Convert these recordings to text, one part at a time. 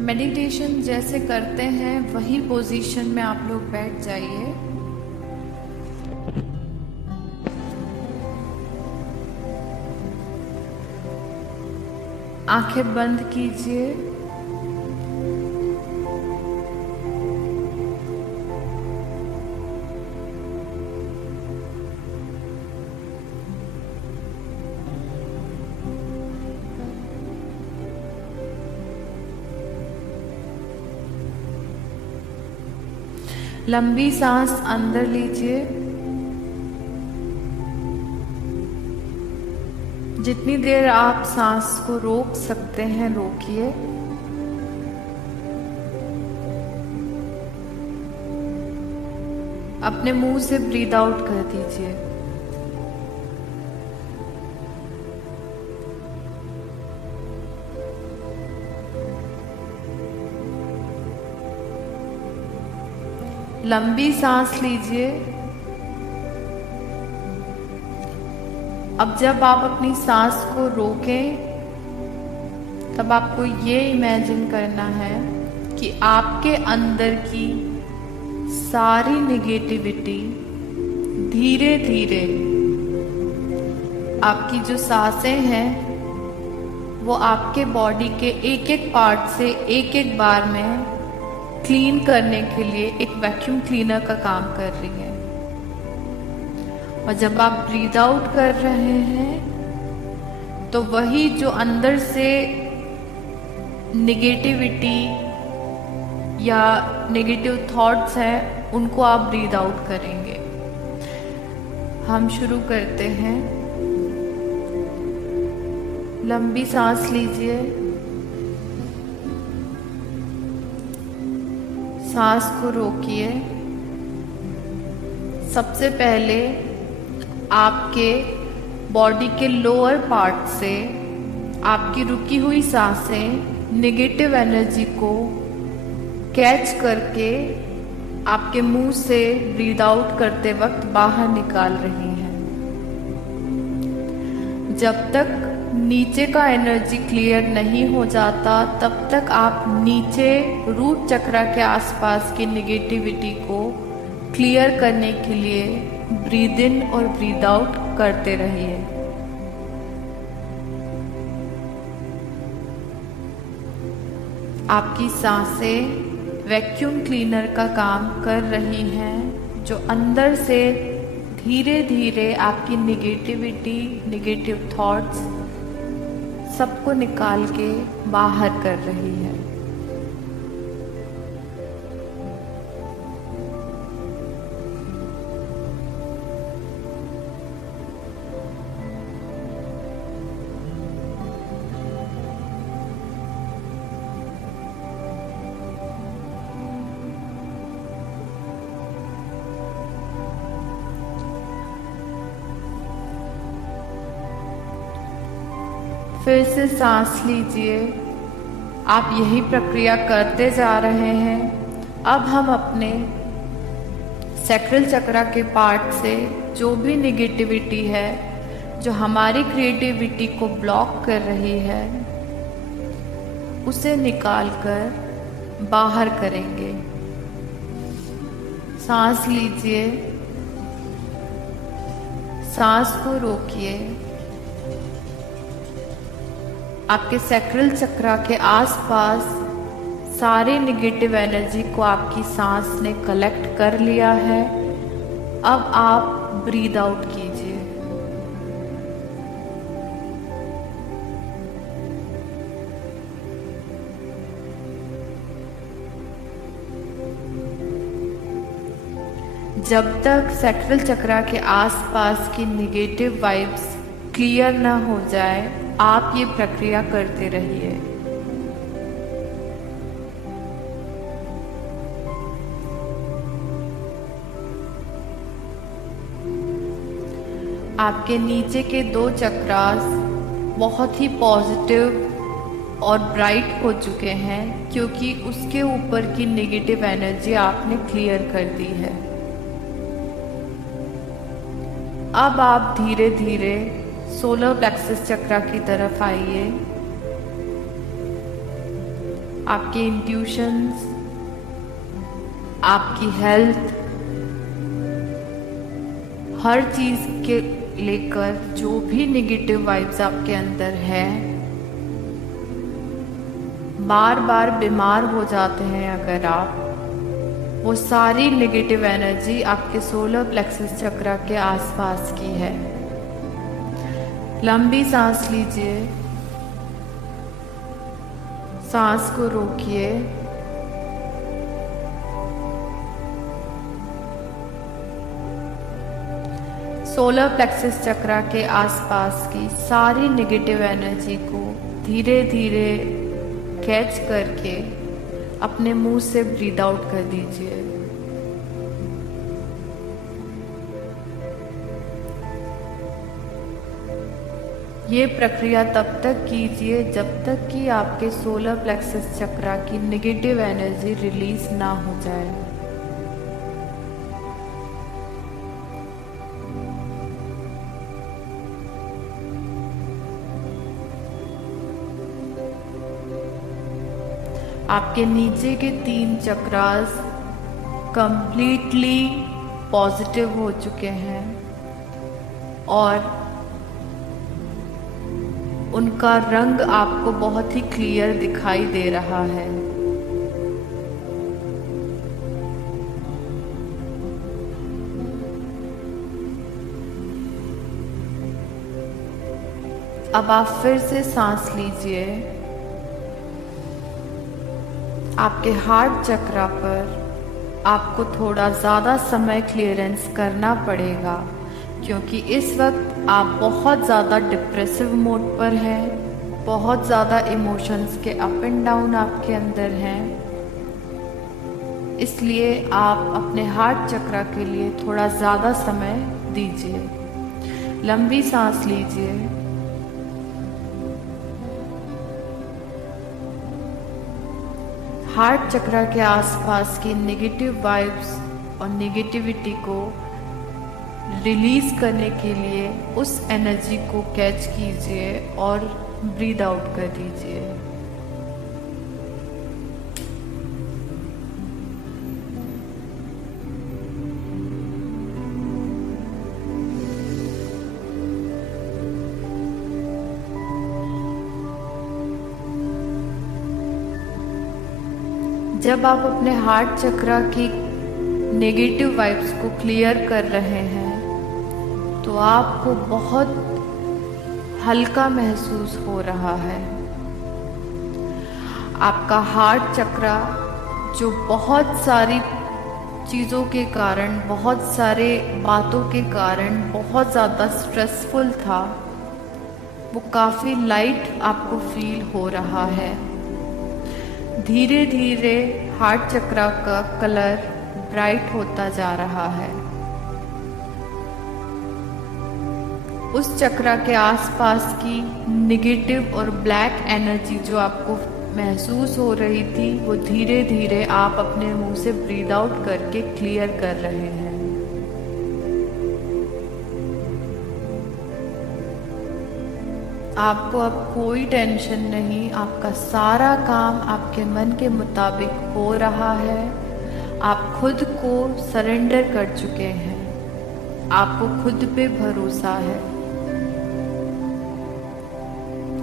Meditation जैसे करते हैं वही पोजीशन में आप लोग बैठ जाइए। आंखें बंद कीजिए। लंबी सांस अंदर लीजिए। जितनी देर आप सांस को रोक सकते हैं रोकिए। अपने मुंह से ब्रीद आउट कर दीजिए। लंबी सांस लीजिए। अब जब आप अपनी सांस को रोकें तब आपको ये इमेजिन करना है कि आपके अंदर की सारी नेगेटिविटी धीरे धीरे आपकी जो सांसें हैं वो आपके बॉडी के एक एक पार्ट से एक एक बार में क्लीन करने के लिए एक वैक्यूम क्लीनर का काम कर रही है। और जब आप ब्रीद आउट कर रहे हैं तो वही जो अंदर से नेगेटिविटी या नेगेटिव थॉट्स हैं उनको आप ब्रीद आउट करेंगे। हम शुरू करते हैं। लंबी सांस लीजिए। सांस को रोकिए। सबसे पहले आपके बॉडी के लोअर पार्ट से आपकी रुकी हुई सांसें नेगेटिव एनर्जी को कैच करके आपके मुंह से ब्रीद आउट करते वक्त बाहर निकाल रही हैं। जब तक नीचे का एनर्जी क्लियर नहीं हो जाता तब तक आप नीचे रूट चक्रा के आसपास की नेगेटिविटी को क्लियर करने के लिए ब्रीद इन और ब्रीद आउट करते रहिए। आपकी सांसें वैक्यूम क्लीनर का काम कर रही हैं जो अंदर से धीरे धीरे आपकी नेगेटिविटी, नेगेटिव थॉट्स सबको निकाल के बाहर कर रही है। फिर से सांस लीजिए। आप यही प्रक्रिया करते जा रहे हैं। अब हम अपने सैक्रल चक्रा के पार्ट से जो भी नेगेटिविटी है जो हमारी क्रिएटिविटी को ब्लॉक कर रही है उसे निकालकर बाहर करेंगे। सांस लीजिए। सांस को रोकिए। आपके सैक्रल चक्रा के आसपास सारी नेगेटिव एनर्जी को आपकी सांस ने कलेक्ट कर लिया है। अब आप ब्रीद आउट कीजिए। जब तक सैक्रल चक्रा के आसपास की नेगेटिव वाइब्स क्लियर ना हो जाए आप ये प्रक्रिया करते रहिए। आपके नीचे के 2 चक्रास बहुत ही पॉजिटिव और ब्राइट हो चुके हैं क्योंकि उसके ऊपर की नेगेटिव एनर्जी आपने क्लियर कर दी है। अब आप धीरे धीरे सोलर प्लेक्सस चक्रा की तरफ आइए। आपके इंट्यूशंस, आपकी हेल्थ, हर चीज के लेकर जो भी नेगेटिव वाइब्स आपके अंदर है, बार बार बीमार हो जाते हैं अगर आप, वो सारी नेगेटिव एनर्जी आपके सोलर प्लेक्सस चक्रा के आसपास की है। लंबी सांस लीजिए, सांस को रोकिए, सोलर प्लेक्सस चक्रा के आसपास की सारी नेगेटिव एनर्जी को धीरे धीरे कैच करके अपने मुंह से ब्रीद आउट कर दीजिए। ये प्रक्रिया तब तक कीजिए जब तक कि आपके सोलर प्लेक्सस चक्रा की नेगेटिव एनर्जी रिलीज ना हो जाए। आपके नीचे के 3 चक्रास कंप्लीटली पॉजिटिव हो चुके हैं और उनका रंग आपको बहुत ही क्लियर दिखाई दे रहा है। अब आप फिर से सांस लीजिए। आपके हार्ट चक्रा पर आपको थोड़ा ज़्यादा समय क्लियरेंस करना पड़ेगा, क्योंकि इस वक्त आप बहुत ज़्यादा डिप्रेसिव मोड पर हैं, बहुत ज़्यादा इमोशंस के अप एंड डाउन आपके अंदर हैं। इसलिए आप अपने हार्ट चक्रा के लिए थोड़ा ज़्यादा समय दीजिए। लंबी सांस लीजिए, हार्ट चक्रा के आसपास की नेगेटिव वाइब्स और नेगेटिविटी को रिलीज करने के लिए उस एनर्जी को कैच कीजिए और ब्रीद आउट कर दीजिए। जब आप अपने हार्ट चक्रा की नेगेटिव वाइब्स को क्लियर कर रहे हैं तो आपको बहुत हल्का महसूस हो रहा है। आपका हार्ट चक्रा जो बहुत सारी चीज़ों के कारण, बहुत सारे बातों के कारण बहुत ज़्यादा स्ट्रेसफुल था, वो काफ़ी लाइट आपको फील हो रहा है। धीरे धीरे हार्ट चक्रा का कलर ब्राइट होता जा रहा है। उस चक्रा के आसपास की नेगेटिव और ब्लैक एनर्जी जो आपको महसूस हो रही थी, वो धीरे धीरे आप अपने मुंह से ब्रीद आउट करके क्लियर कर रहे हैं। आपको अब कोई टेंशन नहीं, आपका सारा काम आपके मन के मुताबिक हो रहा है। आप खुद को सरेंडर कर चुके हैं, आपको खुद पे भरोसा है,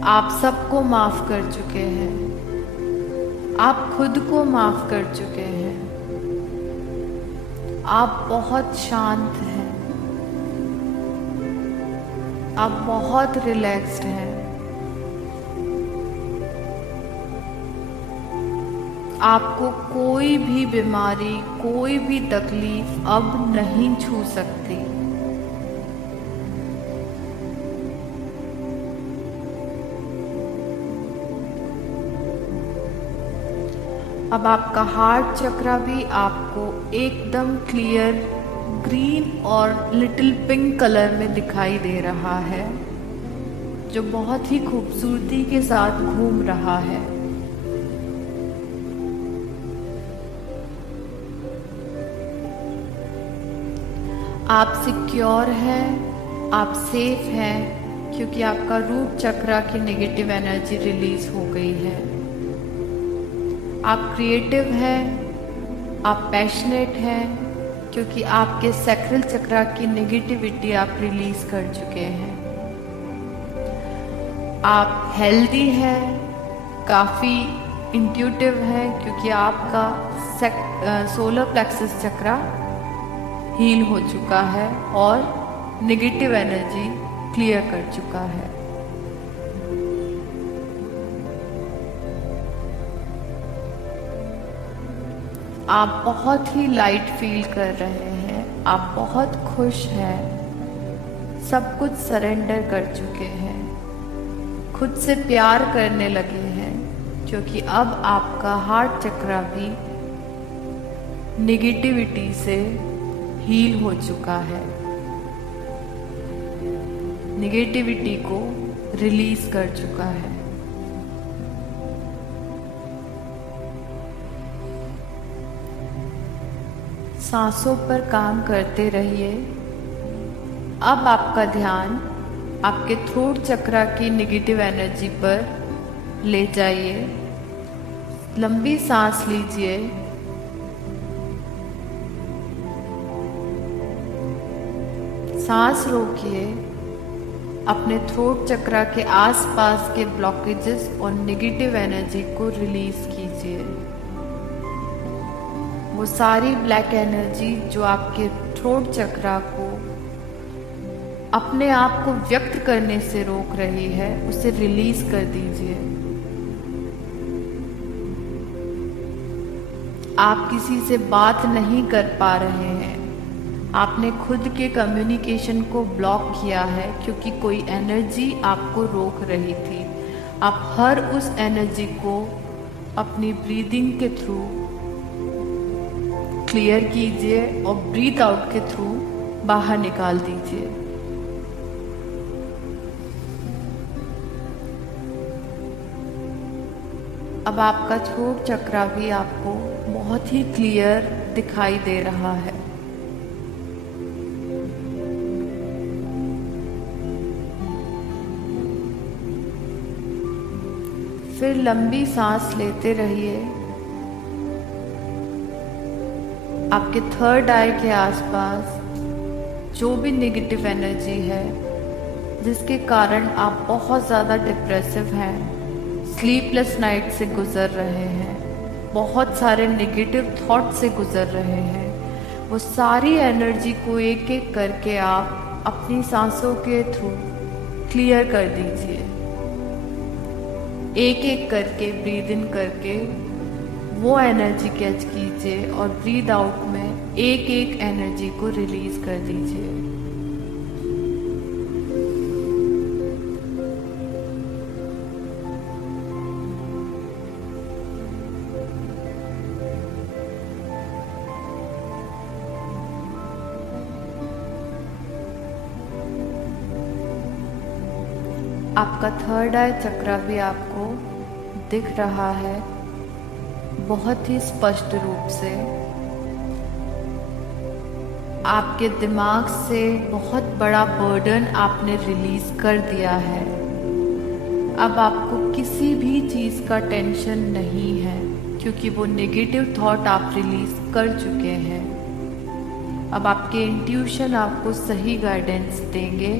आप सबको माफ कर चुके हैं, आप खुद को माफ कर चुके हैं, आप बहुत शांत हैं, आप बहुत रिलैक्स्ड हैं। आपको कोई भी बीमारी, कोई भी तकलीफ अब नहीं छू सकती। अब आपका हार्ट चक्रा भी आपको एकदम क्लियर ग्रीन और लिटिल पिंक कलर में दिखाई दे रहा है, जो बहुत ही खूबसूरती के साथ घूम रहा है। आप सिक्योर हैं, आप सेफ हैं, क्योंकि आपका रूट चक्रा की नेगेटिव एनर्जी रिलीज हो गई है। आप क्रिएटिव हैं, आप पैशनेट हैं, क्योंकि आपके सैक्रल चक्रा की नेगेटिविटी आप रिलीज कर चुके हैं। आप हेल्दी हैं, काफ़ी इंट्यूटिव हैं, क्योंकि आपका सोलर प्लेक्सस चक्रा हील हो चुका है और नेगेटिव एनर्जी क्लियर कर चुका है। आप बहुत ही लाइट फील कर रहे हैं, आप बहुत खुश हैं, सब कुछ सरेंडर कर चुके हैं, खुद से प्यार करने लगे हैं, क्योंकि अब आपका हार्ट चक्रा भी नेगेटिविटी से हील हो चुका है, नेगेटिविटी को रिलीज कर चुका है। सांसों पर काम करते रहिए। अब आपका ध्यान आपके थ्रोट चक्रा की नेगेटिव एनर्जी पर ले जाइए। लंबी सांस लीजिए। सांस रोकिए। अपने थ्रोट चक्रा के आसपास के ब्लॉकेजेस और नेगेटिव एनर्जी को रिलीज कीजिए। वो सारी ब्लैक एनर्जी जो आपके थ्रोट चक्रा को अपने आप को व्यक्त करने से रोक रही है, उसे रिलीज कर दीजिए। आप किसी से बात नहीं कर पा रहे हैं, आपने खुद के कम्युनिकेशन को ब्लॉक किया है क्योंकि कोई एनर्जी आपको रोक रही थी। आप हर उस एनर्जी को अपनी ब्रीदिंग के थ्रू क्लियर कीजिए और ब्रीथ आउट के थ्रू बाहर निकाल दीजिए। अब आपका थ्रोट चक्रा भी आपको बहुत ही क्लियर दिखाई दे रहा है। फिर लंबी सांस लेते रहिए। आपके थर्ड आई के आसपास जो भी नेगेटिव एनर्जी है जिसके कारण आप बहुत ज़्यादा डिप्रेसिव हैं, स्लीपलेस नाइट से गुजर रहे हैं, बहुत सारे नेगेटिव थॉट से गुजर रहे हैं, वो सारी एनर्जी को एक एक करके आप अपनी सांसों के थ्रू क्लियर कर दीजिए। एक एक करके ब्रीद इन करके वो एनर्जी कैच कीजिए और ब्रीद आउट में एक एक एनर्जी को रिलीज कर दीजिए। आपका थर्ड आई चक्रा भी आपको दिख रहा है बहुत ही स्पष्ट रूप से। आपके दिमाग से बहुत बड़ा बर्डन आपने रिलीज कर दिया है। अब आपको किसी भी चीज़ का टेंशन नहीं है क्योंकि वो नेगेटिव थॉट आप रिलीज कर चुके हैं। अब आपके इंट्यूशन आपको सही गाइडेंस देंगे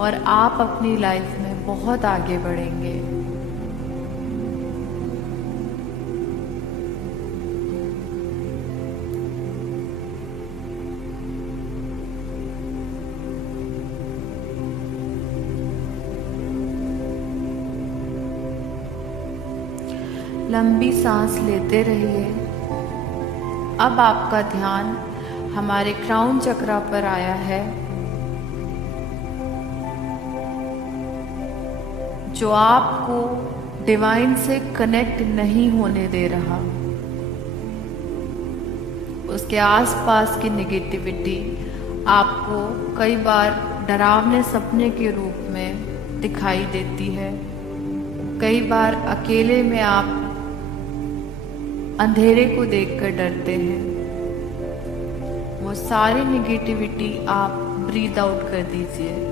और आप अपनी लाइफ में बहुत आगे बढ़ेंगे। लंबी सांस लेते रहिए। अब आपका ध्यान हमारे क्राउन चक्रा पर आया है, जो आपको डिवाइन से कनेक्ट नहीं होने दे रहा। उसके आसपास की नेगेटिविटी आपको कई बार डरावने सपने के रूप में दिखाई देती है। कई बार अकेले में आप अंधेरे को देखकर डरते हैं। वो सारी नेगेटिविटी आप ब्रीद आउट कर दीजिए।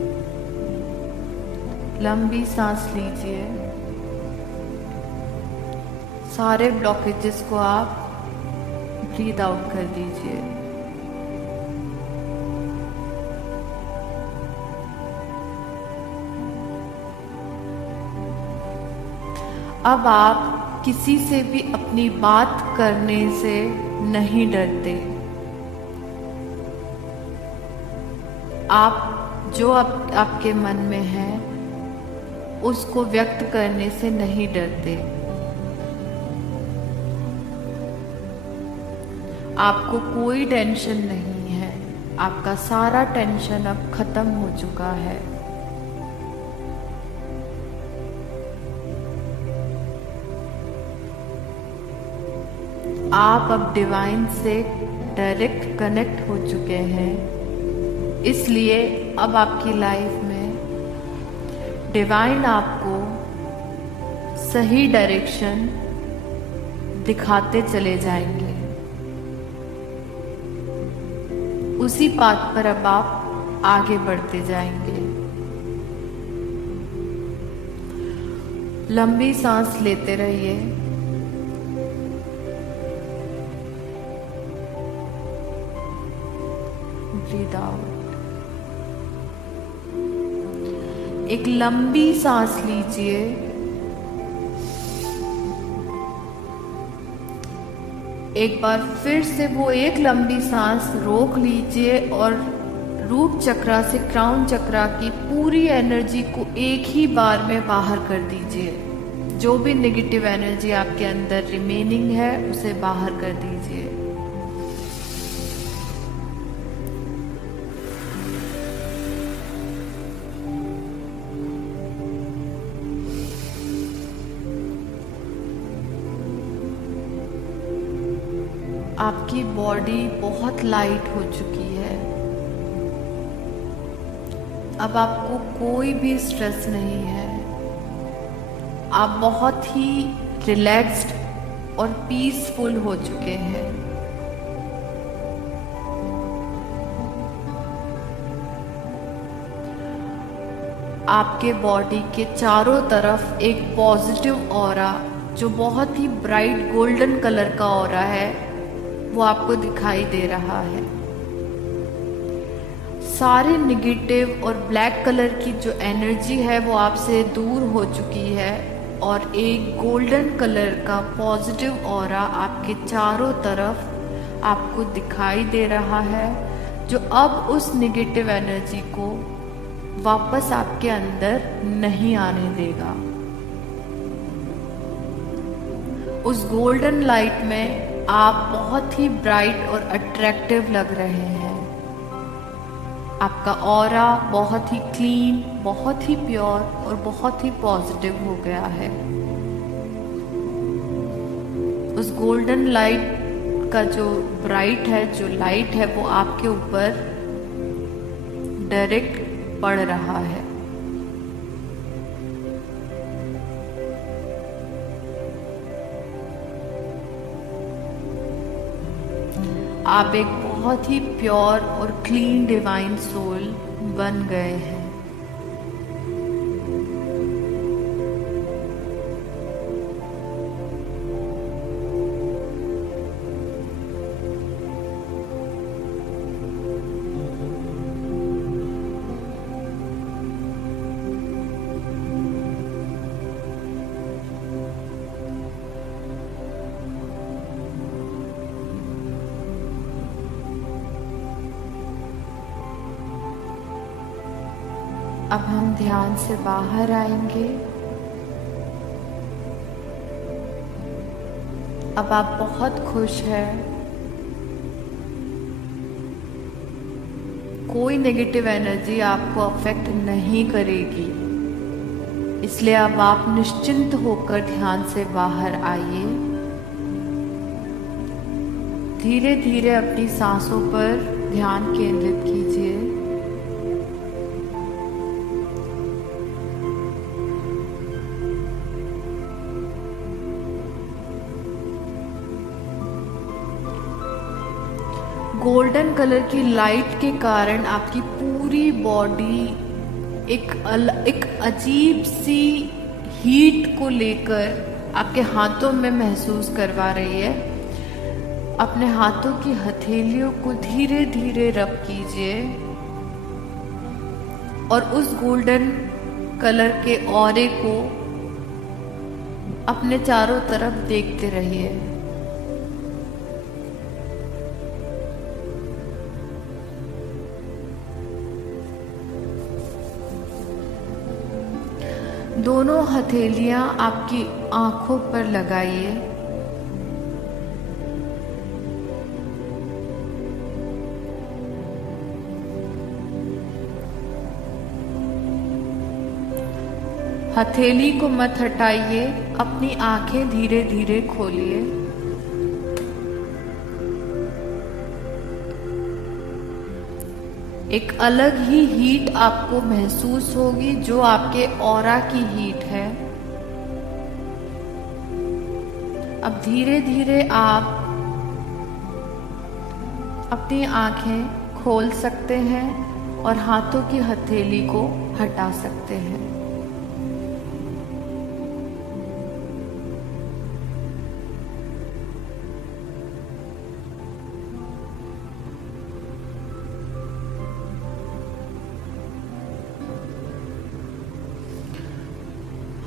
लंबी सांस लीजिए। सारे ब्लॉकेजेस को आप ब्रीद आउट कर दीजिए। अब आप किसी से भी अपनी बात करने से नहीं डरते। आप जो आपके मन में है उसको व्यक्त करने से नहीं डरते। आपको कोई टेंशन नहीं है, आपका सारा टेंशन अब खत्म हो चुका है। आप अब डिवाइन से डायरेक्ट कनेक्ट हो चुके हैं, इसलिए अब आपकी लाइफ में डिवाइन आपको सही डायरेक्शन दिखाते चले जाएंगे। उसी पाथ पर अब आप आगे बढ़ते जाएंगे। लंबी सांस लेते रहिए। Breathe out. एक लंबी सांस लीजिए। एक बार फिर से वो एक लंबी सांस रोक लीजिए और रूट चक्रा से क्राउन चक्रा की पूरी एनर्जी को एक ही बार में बाहर कर दीजिए। जो भी नेगेटिव एनर्जी आपके अंदर रिमेनिंग है उसे बाहर कर दीजिए। आपकी बॉडी बहुत लाइट हो चुकी है। अब आपको कोई भी स्ट्रेस नहीं है। आप बहुत ही रिलैक्स्ड और पीसफुल हो चुके हैं। आपके बॉडी के चारों तरफ एक पॉजिटिव ऑरा, जो बहुत ही ब्राइट गोल्डन कलर का ऑरा है, वो आपको दिखाई दे रहा है। सारे निगेटिव और ब्लैक कलर की जो एनर्जी है वो आपसे दूर हो चुकी है और एक गोल्डन कलर का पॉजिटिव ऑरा आपके चारों तरफ आपको दिखाई दे रहा है, जो अब उस निगेटिव एनर्जी को वापस आपके अंदर नहीं आने देगा। उस गोल्डन लाइट में आप बहुत ही ब्राइट और अट्रैक्टिव लग रहे हैं। आपका ऑरा बहुत ही क्लीन, बहुत ही प्योर और बहुत ही पॉजिटिव हो गया है। उस गोल्डन लाइट का जो ब्राइट है, जो लाइट है, वो आपके ऊपर डायरेक्ट पड़ रहा है। आप एक बहुत ही प्योर और क्लीन डिवाइन सोल बन गए हैं। अब हम ध्यान से बाहर आएंगे। अब आप बहुत खुश हैं। कोई नेगेटिव एनर्जी आपको अफेक्ट नहीं करेगी, इसलिए अब आप निश्चिंत होकर ध्यान से बाहर आइए। धीरे धीरे अपनी सांसों पर ध्यान केंद्रित कीजिए। गोल्डन कलर की लाइट के कारण आपकी पूरी बॉडी एक अजीब सी हीट को लेकर आपके हाथों में महसूस करवा रही है। अपने हाथों की हथेलियों को धीरे धीरे रब कीजिए और उस गोल्डन कलर के ऑरे को अपने चारों तरफ देखते रहिए। दोनों हथेलियां आपकी आंखों पर लगाइए। हथेली को मत हटाइए, अपनी आंखें धीरे धीरे खोलिए। एक अलग ही हीट आपको महसूस होगी जो आपके ऑरा की हीट है। अब धीरे धीरे आप अपनी आंखें खोल सकते हैं और हाथों की हथेली को हटा सकते हैं।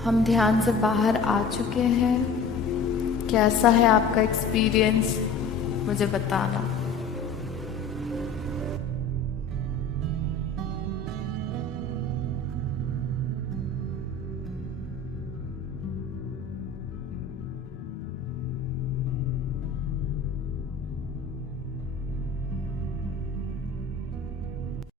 हम ध्यान से बाहर आ चुके हैं। कैसा है आपका एक्सपीरियंस, मुझे बताना।